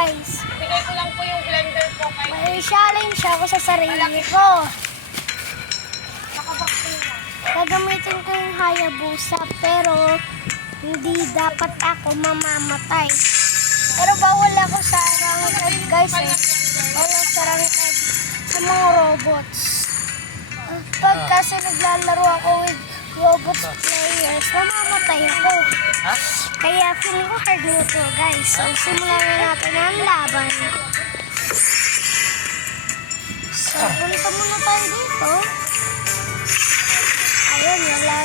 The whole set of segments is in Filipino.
guys. Bigay ko lang po yung blender po kay May challenge ako sa sarili ko. nakabaktina. Gagamitin ko yung Hayabusa pero hindi dapat ako mamamatay. Pero bawal ako sa ranked guys eh. Bawal sa ranked sa mga robots. Pag kasi naglalaro ako with robots players, mamamatay ako. Kaya feeling ko hard nito guys. So simulan na natin ang laban. So punta muna tayo dito. Ayun, wala.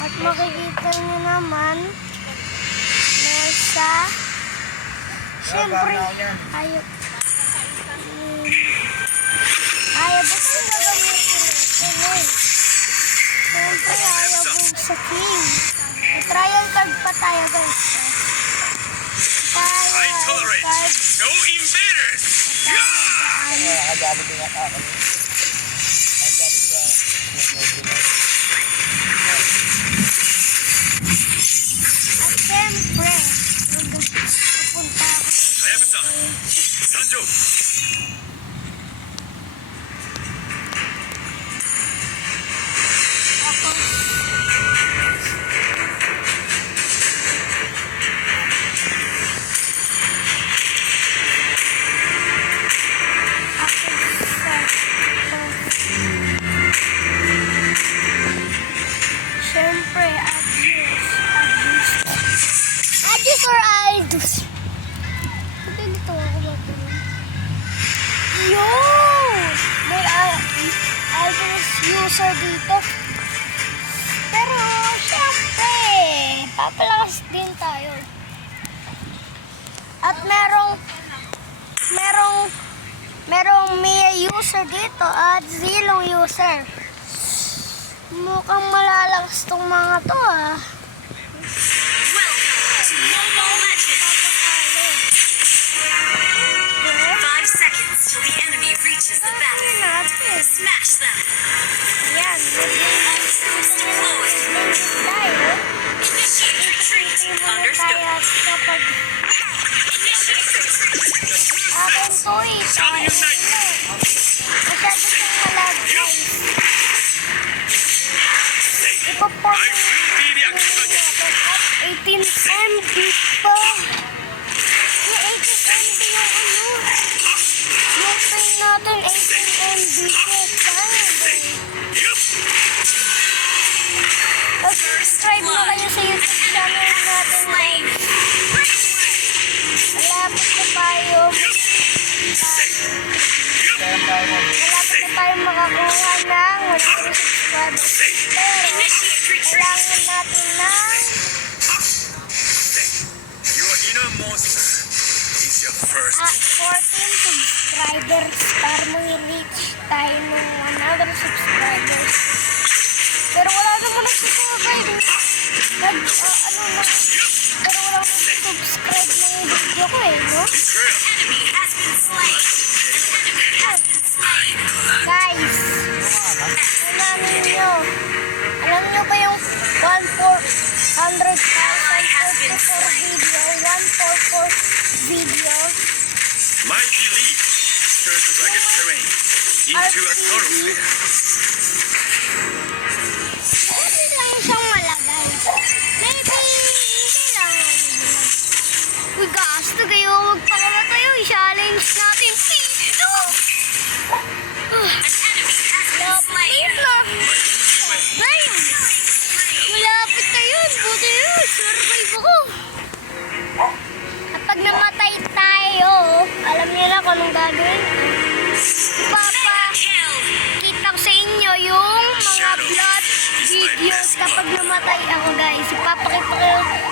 At makikita nyo naman, nasa, siyempre, ayun. Ayaw ba sila gamitin ito, eh? Siyempre, ayaw po sa king. Trial card pa tayo, guys. I tolerate no invaders! At siyempre, pupunta ako sa Hayabusa, Sanjo! siyempre, Adios or Aldous? Nandito ako ba ito? Yo! May Aldous user dito. Pero, siyempre, papalakas din tayo. At merong Mia user dito at Zilong user. Mukhang malalakas tong mga to ah. Welcome to Mobile Legends! 5 seconds till the enemy reaches the battlefield. Smash them! Yan. Troops deployed. Tayo. Initiate retreat. Understood. Understood. Kapag Initiate retreat. akin to eh. Shall unite! Masyado siyang malag guys. Ipapag I will be the action! 18 MB pa. Yung 18 MB yung ano. Yung pin natin 18 MB ko. Subscribe mo kayo sa YouTube channel natin guys. Malapit na tayo. Malapit na tayo makakuha ng 100 subscribers. Pero, Initiate retreat. kailangan natin ng Your inner monster is your first. 14 subscribers para ma-reach tayo ng 100 subscribers. Pero wala naman nagsusubscribe. Pero wala nagsusubscribe ng video ko eh, no? Enemy has been slain. An enemy has been slain. Guys, alam nyo ba yung 1,400,000 video? My belief turns rugged terrain into a thoroughfare. Pwede lang siyang malagay. Maybe, hindi lang. Uy, gasto kayo. Magpakala tayo. I-challenge natin. No! An enemy has been slain. Ngayon, malapit na yun. Buti yun. Survive ako. At pag namatay tayo, alam niyo na kung anong gagawin. Kill. Kita ko sa inyo yung mga blood videos kapag namatay ako guys. Ipapakita ko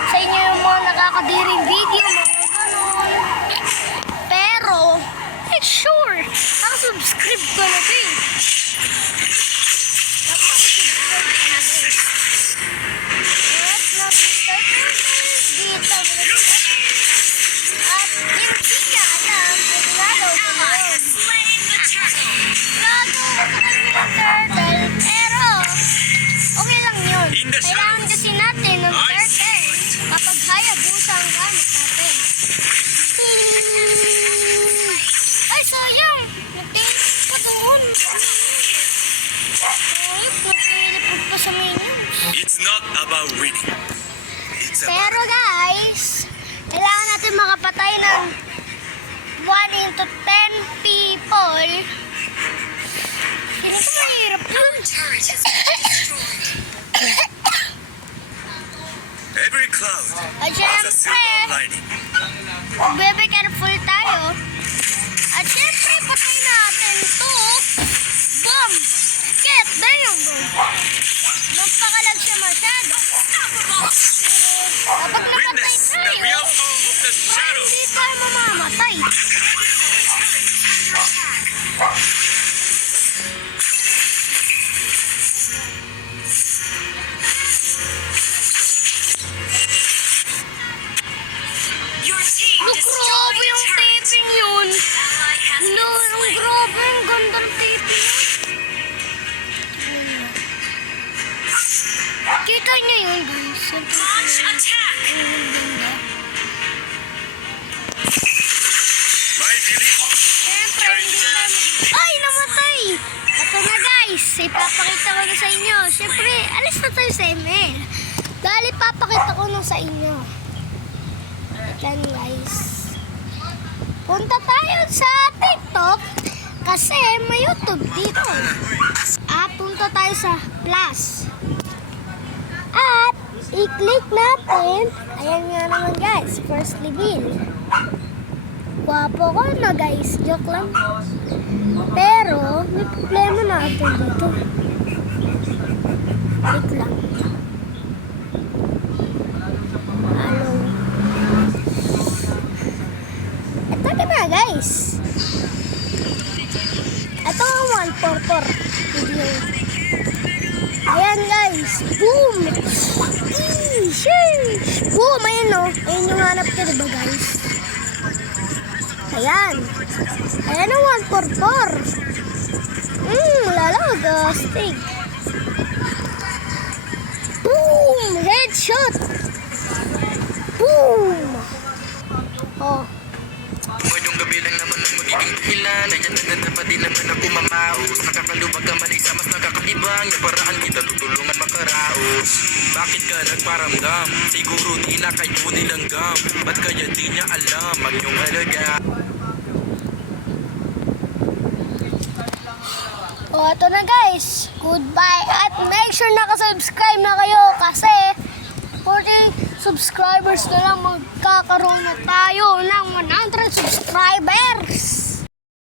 sa inyo yung mga nakakadiring video, mga ganon. Pero, make sure, nakasubscribe ko na ito eh. At hindi na alam, Ally has slain the Ay, sayang! Nagtilis pa doon. Ay, nagtilis pa sa minions. It's not about winning. It's about Pero guys, kailangan natin makapatay ng 1 into 10 people. Hindi ko mahirap yun. Our turret has been destroyed. every cloud At has a silver syempre, lining. bebe careful tayo. At syempre, patay natin to. Boom! Get! Damn! Napakalag siya masyado. Kapag napatay Witness the tayo, real home of the shadows. hindi tayo mamamatay. Your team Lo, destroyed grabe a yung turret. taping yun. Ally has No, been ang slain. grabe, ang ganda ng taping yun. Kita niyo yun, guys. Launch attack. My belief. Siyempre, hindi namin... Ay, namatay! Ito na, guys. Ipapakita ko na sa inyo. Siyempre, alis na tayo sa email. Dali, papakita ko na sa inyo. Yan, guys. Punta tayo sa TikTok kasi may YouTube dito. Punta tayo sa plus. At i-click natin. Ayan nga naman, guys. First reveal. Gwapo ko na, guys. Joke lang. Pero, may problema na ito dito. Wait lang. Hello. Ito na, guys. Ito ang 144 video. Ayan, guys. Boom! Sheesh! Boom! Ayan, no? Ayan yung hanap ko, diba, guys? Ayan. Ayan ang 144. Lala, gastig. Boom! Headshot! Boom! Oh. Ngayong gabi lang naman ang magiging dahilan. Ayan na pa din naman ako mamaos. Nakakalubag ka man isa, mas nakakalibang. Yung paraan kita tutulungan makaraos. Bakit ka nagparamdam? Siguro di na kayo nilanggam. Ba't kaya di niya alam ang iyong halaga? Oh, ito na, guys. Goodbye. At make sure nakasubscribe na kayo kasi 40 subscribers na lang magkakaroon na tayo ng 100